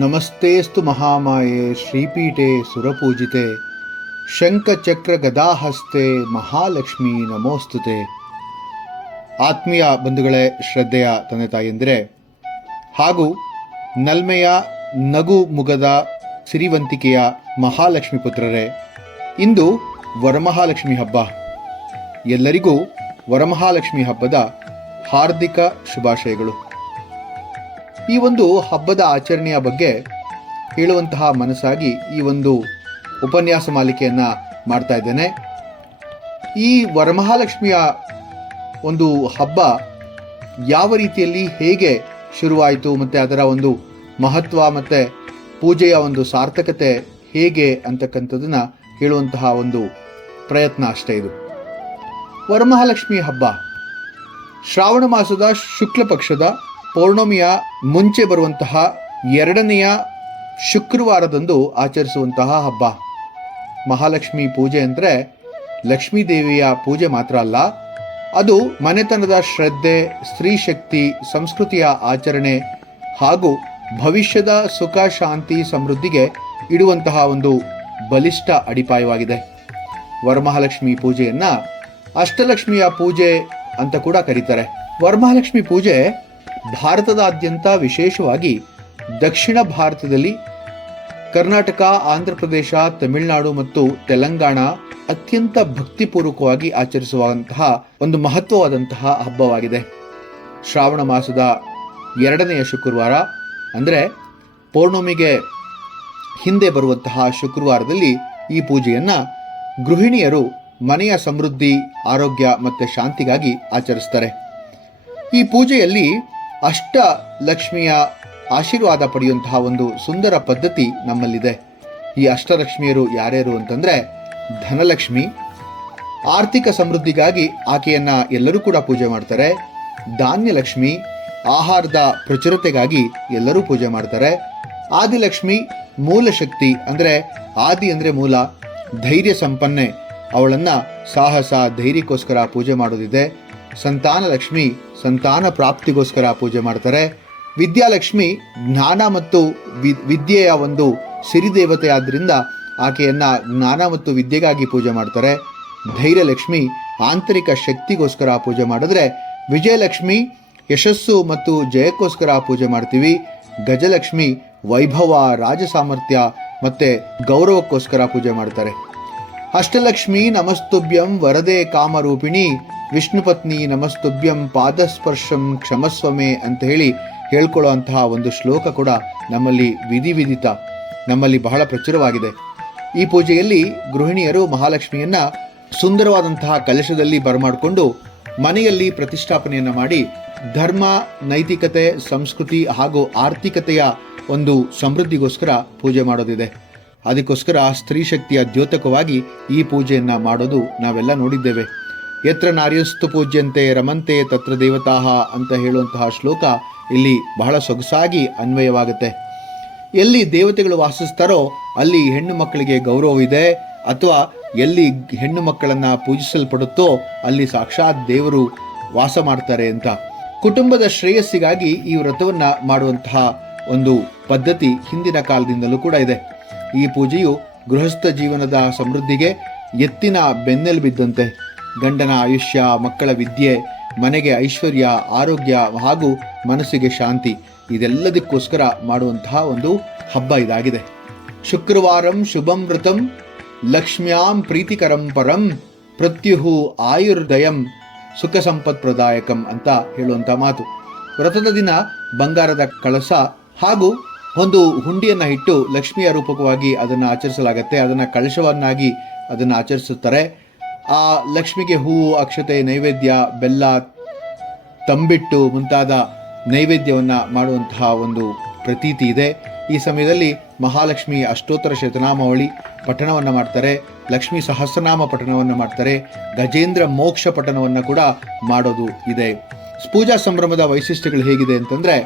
ನಮಸ್ತೇಸ್ತು ಮಹಾಮಾಯೆ ಶ್ರೀಪೀಠೆ ಸುರಪೂಜಿತೆ ಶಂಖಚಕ್ರ ಗದಾಹಸ್ತೆ ಮಹಾಲಕ್ಷ್ಮಿ ನಮೋಸ್ತುತೆ. ಆತ್ಮೀಯ ಬಂಧುಗಳೇ, ಶ್ರದ್ಧೆಯ ತಂದೆ ತಾಯಂದಿರೇ ಹಾಗೂ ನಲ್ಮೆಯ ನಗು ಮುಗದ ಸಿರಿವಂತಿಕೆಯ ಮಹಾಲಕ್ಷ್ಮಿ ಪುತ್ರರೇ, ಇಂದು ವರಮಹಾಲಕ್ಷ್ಮಿ ಹಬ್ಬ. ಎಲ್ಲರಿಗೂ ವರಮಹಾಲಕ್ಷ್ಮಿ ಹಬ್ಬದ ಹಾರ್ದಿಕ ಶುಭಾಶಯಗಳು. ಈ ಒಂದು ಹಬ್ಬದ ಆಚರಣೆಯ ಬಗ್ಗೆ ಹೇಳುವಂತಹ ಮನಸ್ಸಾಗಿ ಈ ಒಂದು ಉಪನ್ಯಾಸ ಮಾಲಿಕೆಯನ್ನು ಮಾಡ್ತಾ ಇದ್ದೇನೆ. ಈ ವರಮಹಾಲಕ್ಷ್ಮಿಯ ಒಂದು ಹಬ್ಬ ಯಾವ ರೀತಿಯಲ್ಲಿ ಹೇಗೆ ಶುರುವಾಯಿತು ಮತ್ತು ಅದರ ಒಂದು ಮಹತ್ವ ಮತ್ತು ಪೂಜೆಯ ಒಂದು ಸಾರ್ಥಕತೆ ಹೇಗೆ ಅಂತಕ್ಕಂಥದ್ದನ್ನು ಹೇಳುವಂತಹ ಒಂದು ಪ್ರಯತ್ನ ಅಷ್ಟೇ ಇದು. ವರಮಹಾಲಕ್ಷ್ಮಿ ಹಬ್ಬ ಶ್ರಾವಣ ಮಾಸದ ಶುಕ್ಲ ಪಕ್ಷದ ಪೌರ್ಣಮಿಯ ಮುಂಚೆ ಬರುವಂತಹ ಎರಡನೆಯ ಶುಕ್ರವಾರದಂದು ಆಚರಿಸುವಂತಹ ಹಬ್ಬ. ಮಹಾಲಕ್ಷ್ಮಿ ಪೂಜೆ ಅಂದರೆ ಲಕ್ಷ್ಮೀ ದೇವಿಯ ಪೂಜೆ ಮಾತ್ರ ಅಲ್ಲ, ಅದು ಮನೆತನದ ಶ್ರದ್ಧೆ, ಸ್ತ್ರೀ ಶಕ್ತಿ, ಸಂಸ್ಕೃತಿಯ ಆಚರಣೆ ಹಾಗೂ ಭವಿಷ್ಯದ ಸುಖ, ಶಾಂತಿ, ಸಮೃದ್ಧಿಗೆ ಇಡುವಂತಹ ಒಂದು ಬಲಿಷ್ಠ ಅಡಿಪಾಯವಾಗಿದೆ. ವರಮಹಾಲಕ್ಷ್ಮಿ ಪೂಜೆಯನ್ನು ಅಷ್ಟಲಕ್ಷ್ಮಿಯ ಪೂಜೆ ಅಂತ ಕೂಡ ಕರೀತಾರೆ. ವರಮಹಾಲಕ್ಷ್ಮಿ ಪೂಜೆ ಭಾರತದಾದ್ಯಂತ, ವಿಶೇಷವಾಗಿ ದಕ್ಷಿಣ ಭಾರತದಲ್ಲಿ ಕರ್ನಾಟಕ, ಆಂಧ್ರ ಪ್ರದೇಶ, ತಮಿಳುನಾಡು ಮತ್ತು ತೆಲಂಗಾಣ ಅತ್ಯಂತ ಭಕ್ತಿಪೂರ್ವಕವಾಗಿ ಆಚರಿಸುವಂತಹ ಒಂದು ಮಹತ್ವವಾದಂತಹ ಹಬ್ಬವಾಗಿದೆ. ಶ್ರಾವಣ ಮಾಸದ ಎರಡನೆಯ ಶುಕ್ರವಾರ ಅಂದರೆ ಪೌರ್ಣಮಿಗೆ ಹಿಂದೆ ಬರುವಂತಹ ಶುಕ್ರವಾರದಲ್ಲಿ ಈ ಪೂಜೆಯನ್ನು ಗೃಹಿಣಿಯರು ಮನೆಯ ಸಮೃದ್ಧಿ, ಆರೋಗ್ಯ ಮತ್ತು ಶಾಂತಿಗಾಗಿ ಆಚರಿಸ್ತಾರೆ. ಈ ಪೂಜೆಯಲ್ಲಿ ಅಷ್ಟಲಕ್ಷ್ಮಿಯ ಆಶೀರ್ವಾದ ಪಡೆಯುವಂತಹ ಒಂದು ಸುಂದರ ಪದ್ಧತಿ ನಮ್ಮಲ್ಲಿದೆ. ಈ ಅಷ್ಟಲಕ್ಷ್ಮಿಯರು ಯಾರ್ಯಾರು ಅಂತಂದರೆ, ಧನಲಕ್ಷ್ಮಿ, ಆರ್ಥಿಕ ಸಮೃದ್ಧಿಗಾಗಿ ಆಕೆಯನ್ನು ಎಲ್ಲರೂ ಕೂಡ ಪೂಜೆ ಮಾಡ್ತಾರೆ. ಧಾನ್ಯಲಕ್ಷ್ಮಿ, ಆಹಾರದ ಪ್ರಚುರತೆಗಾಗಿ ಎಲ್ಲರೂ ಪೂಜೆ ಮಾಡ್ತಾರೆ. ಆದಿಲಕ್ಷ್ಮಿ, ಮೂಲಶಕ್ತಿ ಅಂದರೆ ಆದಿ ಅಂದರೆ ಮೂಲ, ಧೈರ್ಯ ಸಂಪನ್ನೆ, ಅವಳನ್ನು ಸಾಹಸ, ಧೈರ್ಯಕ್ಕೋಸ್ಕರ ಪೂಜೆ ಮಾಡೋದಿದೆ. ಸಂತಾನ ಲಕ್ಷ್ಮಿ, ಸಂತಾನ ಪ್ರಾಪ್ತಿಗೋಸ್ಕರ ಪೂಜೆ ಮಾಡ್ತಾರೆ. ವಿದ್ಯಾಲಕ್ಷ್ಮಿ, ಜ್ಞಾನ ಮತ್ತು ವಿದ್ಯೆಯ ಒಂದು ಸಿರಿದೇವತೆ ಆದ್ದರಿಂದ ಆಕೆಯನ್ನು ಜ್ಞಾನ ಮತ್ತು ವಿದ್ಯೆಗಾಗಿ ಪೂಜೆ ಮಾಡ್ತಾರೆ. ಧೈರ್ಯಲಕ್ಷ್ಮಿ, ಆಂತರಿಕ ಶಕ್ತಿಗೋಸ್ಕರ ಪೂಜೆ ಮಾಡಿದ್ರೆ. ವಿಜಯಲಕ್ಷ್ಮಿ, ಯಶಸ್ಸು ಮತ್ತು ಜಯಕ್ಕೋಸ್ಕರ ಪೂಜೆ ಮಾಡ್ತೀವಿ. ಗಜಲಕ್ಷ್ಮಿ, ವೈಭವ, ರಾಜ ಸಾಮರ್ಥ್ಯ ಮತ್ತು ಗೌರವಕ್ಕೋಸ್ಕರ ಪೂಜೆ ಮಾಡ್ತಾರೆ. ಅಷ್ಟಲಕ್ಷ್ಮಿ ನಮಸ್ತುಭ್ಯಂ ವರದೆ ಕಾಮರೂಪಿಣಿ, ವಿಷ್ಣುಪತ್ನಿ ನಮಸ್ತುಭ್ಯಂ ಪಾದಸ್ಪರ್ಶಂ ಕ್ಷಮಸ್ವಮೆ ಅಂತ ಹೇಳ್ಕೊಳ್ಳುವಂತಹ ಒಂದು ಶ್ಲೋಕ ಕೂಡ ನಮ್ಮಲ್ಲಿ ವಿಧಿವಿದಿತ, ನಮ್ಮಲ್ಲಿ ಬಹಳ ಪ್ರಚುರವಾಗಿದೆ. ಈ ಪೂಜೆಯಲ್ಲಿ ಗೃಹಿಣಿಯರು ಮಹಾಲಕ್ಷ್ಮಿಯನ್ನು ಸುಂದರವಾದಂತಹ ಕಲಶದಲ್ಲಿ ಬರಮಾಡಿಕೊಂಡು ಮನೆಯಲ್ಲಿ ಪ್ರತಿಷ್ಠಾಪನೆಯನ್ನು ಮಾಡಿ ಧರ್ಮ, ನೈತಿಕತೆ, ಸಂಸ್ಕೃತಿ ಹಾಗೂ ಆರ್ಥಿಕತೆಯ ಒಂದು ಸಮೃದ್ಧಿಗೋಸ್ಕರ ಪೂಜೆ ಮಾಡೋದಿದೆ. ಅದಕ್ಕೋಸ್ಕರ ಸ್ತ್ರೀ ಶಕ್ತಿಯ ದ್ಯೋತಕವಾಗಿ ಈ ಪೂಜೆಯನ್ನು ಮಾಡೋದು ನಾವೆಲ್ಲ ನೋಡಿದ್ದೇವೆ. ಯತ್ರ ನಾರ್ಯಸ್ತು ಪೂಜ್ಯಂತೆ ರಮಂತೆ ತತ್ರ ದೇವತಾಹ ಅಂತ ಹೇಳುವಂತಹ ಶ್ಲೋಕ ಇಲ್ಲಿ ಬಹಳ ಸೊಗಸಾಗಿ ಅನ್ವಯವಾಗುತ್ತೆ. ಎಲ್ಲಿ ದೇವತೆಗಳು ವಾಸಿಸ್ತಾರೋ ಅಲ್ಲಿ ಹೆಣ್ಣು ಮಕ್ಕಳಿಗೆ ಗೌರವವಿದೆ, ಅಥವಾ ಎಲ್ಲಿ ಹೆಣ್ಣು ಮಕ್ಕಳನ್ನು ಪೂಜಿಸಲ್ಪಡುತ್ತೋ ಅಲ್ಲಿ ಸಾಕ್ಷಾತ್ ದೇವರು ವಾಸ ಮಾಡ್ತಾರೆ ಅಂತ. ಕುಟುಂಬದ ಶ್ರೇಯಸ್ಸಿಗಾಗಿ ಈ ವ್ರತವನ್ನು ಮಾಡುವಂತಹ ಒಂದು ಪದ್ಧತಿ ಹಿಂದಿನ ಕಾಲದಿಂದಲೂ ಕೂಡ ಇದೆ. ಈ ಪೂಜೆಯು ಗೃಹಸ್ಥ ಜೀವನದ ಸಮೃದ್ಧಿಗೆ ಎತ್ತಿನ ಬೆನ್ನೆಲುಬಿದ್ದಂತೆ. ಗಂಡನ ಆಯುಷ್ಯ, ಮಕ್ಕಳ ವಿದ್ಯೆ, ಮನೆಗೆ ಐಶ್ವರ್ಯ, ಆರೋಗ್ಯ ಹಾಗೂ ಮನಸ್ಸಿಗೆ ಶಾಂತಿ, ಇದೆಲ್ಲದಕ್ಕೋಸ್ಕರ ಮಾಡುವಂತಹ ಒಂದು ಹಬ್ಬ ಇದಾಗಿದೆ. ಶುಕ್ರವಾರಂ ಶುಭಂ ವೃತಂ ಲಕ್ಷ್ಮ್ಯಾಂ ಪ್ರೀತಿಕರಂ ಪರಂ ಪ್ರತ್ಯುಹು ಆಯುರ್ದಯಂ ಸುಖ ಸಂಪತ್ಪ್ರದಾಯಕಂ ಅಂತ ಹೇಳುವಂಥ ಮಾತು. ವ್ರತದ ದಿನ ಬಂಗಾರದ ಕಳಸ ಹಾಗೂ ಒಂದು ಹುಂಡಿಯನ್ನು ಇಟ್ಟು ಲಕ್ಷ್ಮಿಯ ರೂಪಕವಾಗಿ ಅದನ್ನು ಆಚರಿಸಲಾಗುತ್ತೆ. ಅದನ್ನು ಕಳಶವನ್ನಾಗಿ ಅದನ್ನು ಆಚರಿಸುತ್ತಾರೆ. ಆ ಲಕ್ಷ್ಮಿಗೆ ಹೂವು, ಅಕ್ಷತೆ, ನೈವೇದ್ಯ, ಬೆಲ್ಲ, ತಂಬಿಟ್ಟು ಮುಂತಾದ ನೈವೇದ್ಯವನ್ನು ಮಾಡುವಂತಹ ಒಂದು ಪ್ರತೀತಿ ಇದೆ. ಈ ಸಮಯದಲ್ಲಿ ಮಹಾಲಕ್ಷ್ಮಿ ಅಷ್ಟೋತ್ತರ ಶತನಾಮಾವಳಿ ಪಠಣವನ್ನು ಮಾಡ್ತಾರೆ. ಲಕ್ಷ್ಮೀ ಸಹಸ್ರನಾಮ ಪಠಣವನ್ನು ಮಾಡ್ತಾರೆ. ಗಜೇಂದ್ರ ಮೋಕ್ಷ ಪಠಣವನ್ನು ಕೂಡ ಮಾಡೋದು ಇದೆ. ಪೂಜಾ ಸಂಭ್ರಮದ ವೈಶಿಷ್ಟ್ಯಗಳು ಹೇಗಿದೆ ಅಂತಂದರೆ,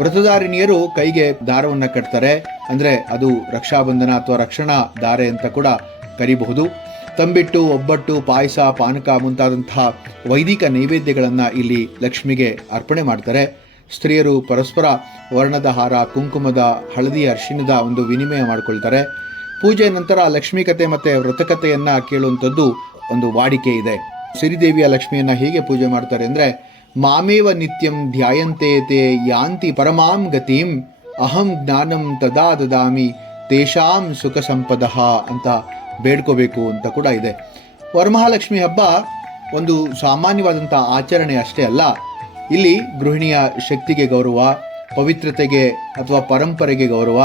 ವ್ರತಧಾರಿಣಿಯರು ಕೈಗೆ ದಾರವನ್ನು ಕಟ್ತಾರೆ, ಅಂದರೆ ಅದು ರಕ್ಷಾಬಂಧನ ಅಥವಾ ರಕ್ಷಣಾ ದಾರೆ ಅಂತ ಕೂಡ ಕರಿಬಹುದು. ತಂಬಿಟ್ಟು, ಒಬ್ಬಟ್ಟು, ಪಾಯಸ, ಪಾನಕ ಮುಂತಾದಂತಹ ವೈದಿಕ ನೈವೇದ್ಯಗಳನ್ನು ಇಲ್ಲಿ ಲಕ್ಷ್ಮಿಗೆ ಅರ್ಪಣೆ ಮಾಡ್ತಾರೆ. ಸ್ತ್ರೀಯರು ಪರಸ್ಪರ ವರ್ಣದ ಹಾರ, ಕುಂಕುಮದ, ಹಳದಿ, ಅರಿಶಿಣದ ಒಂದು ವಿನಿಮಯ ಮಾಡಿಕೊಳ್ತಾರೆ. ಪೂಜೆ ನಂತರ ಲಕ್ಷ್ಮೀ ಕಥೆ ಮತ್ತು ವ್ರತಕಥೆಯನ್ನು ಕೇಳುವಂಥದ್ದು ಒಂದು ವಾಡಿಕೆ ಇದೆ. ಸಿರಿದೇವಿಯ ಲಕ್ಷ್ಮಿಯನ್ನು ಹೇಗೆ ಪೂಜೆ ಮಾಡ್ತಾರೆ ಅಂದರೆ, ಮಾಮೇವ ನಿತ್ಯಂ ಧ್ಯಾಯಂತೆ ತೇ ಯಾಂತಿ ಪರಮಾಂ ಗತಿಂ ಅಹಂ ಜ್ಞಾನಂ ತದಾ ದದಾಮಿ ತೇಷಾಂ ಸುಖ ಸಂಪದಃ ಅಂತ ಬೇಡ್ಕೋಬೇಕು ಅಂತ ಕೂಡ ಇದೆ. ವರಮಹಾಲಕ್ಷ್ಮಿ ಹಬ್ಬ ಒಂದು ಸಾಮಾನ್ಯವಾದಂಥ ಆಚರಣೆ ಅಷ್ಟೇ ಅಲ್ಲ. ಇಲ್ಲಿ ಗೃಹಿಣಿಯ ಶಕ್ತಿಗೆ ಗೌರವ, ಪವಿತ್ರತೆಗೆ ಅಥವಾ ಪರಂಪರೆಗೆ ಗೌರವ,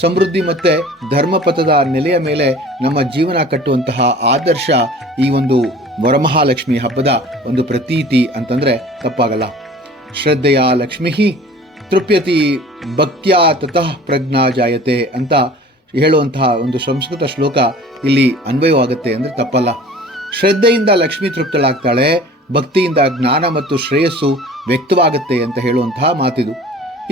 ಸಮೃದ್ಧಿ ಮತ್ತು ಧರ್ಮಪಥದ ನೆಲೆಯ ಮೇಲೆ ನಮ್ಮ ಜೀವನ ಕಟ್ಟುವಂತಹ ಆದರ್ಶ ಈ ಒಂದು ವರಮಹಾಲಕ್ಷ್ಮಿ ಹಬ್ಬದ ಒಂದು ಪ್ರತೀತಿ ಅಂತಂದರೆ ತಪ್ಪಾಗಲ್ಲ. ಶ್ರದ್ಧೆಯ ಲಕ್ಷ್ಮೀ ತೃಪ್ಯತಿ ಭಕ್ತ್ಯಾ ತತಃ ಪ್ರಜ್ಞಾ ಜಾಯತೆ ಅಂತ ಹೇಳುವಂತಹ ಒಂದು ಸಂಸ್ಕೃತ ಶ್ಲೋಕ ಇಲ್ಲಿ ಅನ್ವಯವಾಗುತ್ತೆ ಅಂದರೆ ತಪ್ಪಲ್ಲ. ಶ್ರದ್ಧೆಯಿಂದ ಲಕ್ಷ್ಮಿ ತೃಪ್ತಳಾಗ್ತಾಳೆ, ಭಕ್ತಿಯಿಂದ ಜ್ಞಾನ ಮತ್ತು ಶ್ರೇಯಸ್ಸು ವ್ಯಕ್ತವಾಗುತ್ತೆ ಅಂತ ಹೇಳುವಂತಹ ಮಾತಿದು.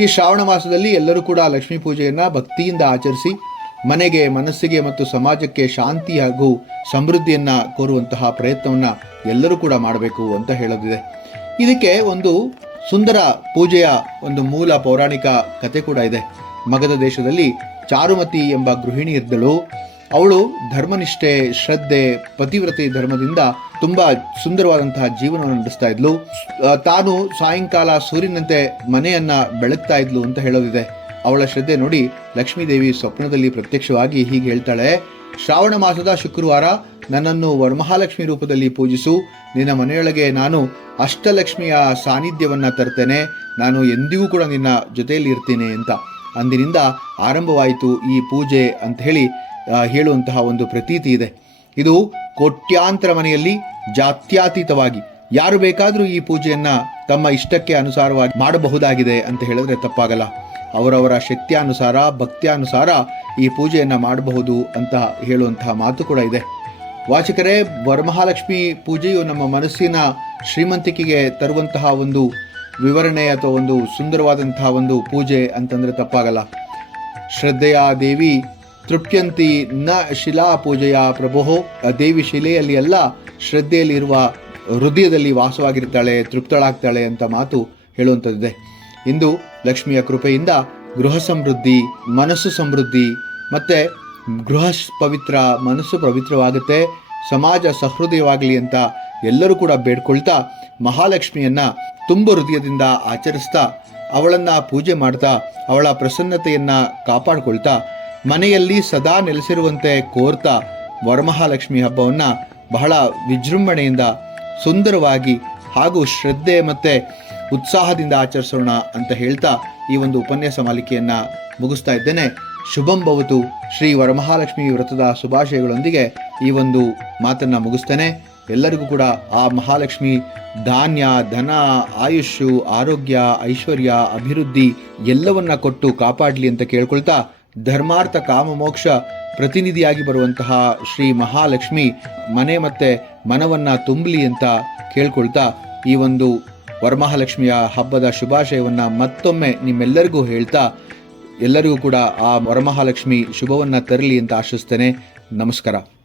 ಈ ಶ್ರಾವಣ ಮಾಸದಲ್ಲಿ ಎಲ್ಲರೂ ಕೂಡ ಲಕ್ಷ್ಮೀ ಪೂಜೆಯನ್ನು ಭಕ್ತಿಯಿಂದ ಆಚರಿಸಿ ಮನೆಗೆ, ಮನಸ್ಸಿಗೆ ಮತ್ತು ಸಮಾಜಕ್ಕೆ ಶಾಂತಿ ಹಾಗೂ ಸಮೃದ್ಧಿಯನ್ನು ಕೋರುವಂತಹ ಪ್ರಯತ್ನವನ್ನು ಎಲ್ಲರೂ ಕೂಡ ಮಾಡಬೇಕು ಅಂತ ಹೇಳೋದಿದೆ. ಇದಕ್ಕೆ ಒಂದು ಸುಂದರ ಪೂಜೆಯ ಒಂದು ಮೂಲ ಪೌರಾಣಿಕ ಕಥೆ ಕೂಡ ಇದೆ. ಮಗಧ ದೇಶದಲ್ಲಿ ಚಾರುಮತಿ ಎಂಬ ಗೃಹಿಣಿ ಇದ್ದಳು. ಅವಳು ಧರ್ಮನಿಷ್ಠೆ, ಶ್ರದ್ಧೆ, ಪತಿವ್ರತೆ ಧರ್ಮದಿಂದ ತುಂಬ ಸುಂದರವಾದಂತಹ ಜೀವನವನ್ನು ನಡೆಸ್ತಾ ಇದ್ಲು. ತಾನು ಸಾಯಂಕಾಲ ಸೂರ್ಯನಂತೆ ಮನೆಯನ್ನು ಬೆಳಗ್ತಾ ಇದ್ಲು ಅಂತ ಹೇಳೋದಿದೆ. ಅವಳ ಶ್ರದ್ಧೆ ನೋಡಿ ಲಕ್ಷ್ಮೀದೇವಿ ಸ್ವಪ್ನದಲ್ಲಿ ಪ್ರತ್ಯಕ್ಷವಾಗಿ ಹೀಗೆ ಹೇಳ್ತಾಳೆ, ಶ್ರಾವಣ ಮಾಸದ ಶುಕ್ರವಾರ ನನ್ನನ್ನು ವರಮಹಾಲಕ್ಷ್ಮಿ ರೂಪದಲ್ಲಿ ಪೂಜಿಸು. ನಿನ್ನ ಮನೆಯೊಳಗೆ ನಾನು ಅಷ್ಟಲಕ್ಷ್ಮಿಯ ಸಾನ್ನಿಧ್ಯವನ್ನು ತರ್ತೇನೆ. ನಾನು ಎಂದಿಗೂ ಕೂಡ ನಿನ್ನ ಜೊತೆಯಲ್ಲಿ ಇರ್ತೀನಿ ಅಂತ. ಅಂದಿನಿಂದ ಆರಂಭವಾಯಿತು ಈ ಪೂಜೆ ಅಂತ ಹೇಳುವಂತಹ ಒಂದು ಪ್ರತೀತಿ ಇದೆ. ಇದು ಕೋಟ್ಯಾಂತರ ಮನೆಯಲ್ಲಿ ಜಾತ್ಯತೀತವಾಗಿ ಯಾರು ಬೇಕಾದರೂ ಈ ಪೂಜೆಯನ್ನು ತಮ್ಮ ಇಷ್ಟಕ್ಕೆ ಅನುಸಾರವಾಗಿ ಮಾಡಬಹುದಾಗಿದೆ ಅಂತ ಹೇಳಿದ್ರೆ ತಪ್ಪಾಗಲ್ಲ. ಅವರವರ ಶಕ್ತಿಯಾನುಸಾರ, ಭಕ್ತಿಯಾನುಸಾರ ಈ ಪೂಜೆಯನ್ನು ಮಾಡಬಹುದು ಅಂತ ಹೇಳುವಂತಹ ಮಾತು ಕೂಡ ಇದೆ. ವಾಚಕರೇ, ವರಮಹಾಲಕ್ಷ್ಮಿ ಪೂಜೆಯು ನಮ್ಮ ಮನಸ್ಸಿನ ಶ್ರೀಮಂತಿಕೆಗೆ ತರುವಂತಹ ಒಂದು ವಿವರಣೆ ಅಥವಾ ಒಂದು ಸುಂದರವಾದಂತಹ ಒಂದು ಪೂಜೆ ಅಂತಂದರೆ ತಪ್ಪಾಗಲ್ಲ. ಶ್ರದ್ಧೆಯ ದೇವಿ ತೃಪ್ಯಂತಿ ನ ಶಿಲಾ ಪೂಜೆಯ ಪ್ರಭೋ. ದೇವಿ ಶಿಲೆಯಲ್ಲಿ ಅಲ್ಲ, ಶ್ರದ್ಧೆಯಲ್ಲಿರುವ ಹೃದಯದಲ್ಲಿ ವಾಸವಾಗಿರ್ತಾಳೆ, ತೃಪ್ತಳಾಗ್ತಾಳೆ ಅಂತ ಮಾತು ಹೇಳುವಂಥದ್ದಿದೆ. ಇಂದು ಲಕ್ಷ್ಮಿಯ ಕೃಪೆಯಿಂದ ಗೃಹ ಸಮೃದ್ಧಿ, ಮನಸ್ಸು ಸಮೃದ್ಧಿ ಮತ್ತು ಗೃಹ ಪವಿತ್ರ, ಮನಸ್ಸು ಪವಿತ್ರವಾಗುತ್ತೆ, ಸಮಾಜ ಸಹೃದಯವಾಗಲಿ ಅಂತ ಎಲ್ಲರೂ ಕೂಡ ಬೇಡ್ಕೊಳ್ತಾ ಮಹಾಲಕ್ಷ್ಮಿಯನ್ನು ತುಂಬ ಹೃದಯದಿಂದ ಆಚರಿಸ್ತಾ, ಅವಳನ್ನು ಪೂಜೆ ಮಾಡ್ತಾ, ಅವಳ ಪ್ರಸನ್ನತೆಯನ್ನು ಕಾಪಾಡಿಕೊಳ್ತಾ, ಮನೆಯಲ್ಲಿ ಸದಾ ನೆಲೆಸಿರುವಂತೆ ಕೋರ್ತಾ ವರಮಹಾಲಕ್ಷ್ಮಿ ಹಬ್ಬವನ್ನು ಬಹಳ ವಿಜೃಂಭಣೆಯಿಂದ, ಸುಂದರವಾಗಿ ಹಾಗೂ ಶ್ರದ್ಧೆ ಮತ್ತು ಉತ್ಸಾಹದಿಂದ ಆಚರಿಸೋಣ ಅಂತ ಹೇಳ್ತಾ ಈ ಒಂದು ಉಪನ್ಯಾಸ ಮಾಲಿಕೆಯನ್ನು ಮುಗಿಸ್ತಾ ಇದ್ದೇನೆ. ಶುಭಂ ಭವತು. ಶ್ರೀ ವರಮಹಾಲಕ್ಷ್ಮಿ ವ್ರತದ ಶುಭಾಶಯಗಳೊಂದಿಗೆ ಈ ಒಂದು ಮಾತನ್ನು ಮುಗಿಸ್ತೇನೆ. ಎಲ್ಲರಿಗೂ ಕೂಡ ಆ ಮಹಾಲಕ್ಷ್ಮಿ ಧಾನ್ಯ, ಧನ, ಆಯುಷ್ಯು, ಆರೋಗ್ಯ, ಐಶ್ವರ್ಯ, ಅಭಿವೃದ್ಧಿ ಎಲ್ಲವನ್ನ ಕೊಟ್ಟು ಕಾಪಾಡಲಿ ಅಂತ ಕೇಳ್ಕೊಳ್ತಾ, ಧರ್ಮಾರ್ಥ ಕಾಮ ಮೋಕ್ಷ ಪ್ರತಿನಿಧಿಯಾಗಿ ಬರುವಂತಹ ಶ್ರೀ ಮಹಾಲಕ್ಷ್ಮಿ ಮನೆ ಮತ್ತು ಮನವನ್ನು ತುಂಬಲಿ ಅಂತ ಕೇಳ್ಕೊಳ್ತಾ ಈ ಒಂದು ವರಮಹಾಲಕ್ಷ್ಮಿಯ ಹಬ್ಬದ ಶುಭಾಶಯವನ್ನು ಮತ್ತೊಮ್ಮೆ ನಿಮ್ಮೆಲ್ಲರಿಗೂ ಹೇಳ್ತಾ, ಎಲ್ಲರಿಗೂ ಕೂಡ ಆ ವರಮಹಾಲಕ್ಷ್ಮಿ ಶುಭವನ್ನು ತರಲಿ ಅಂತ ಆಶಿಸ್ತೇನೆ. ನಮಸ್ಕಾರ.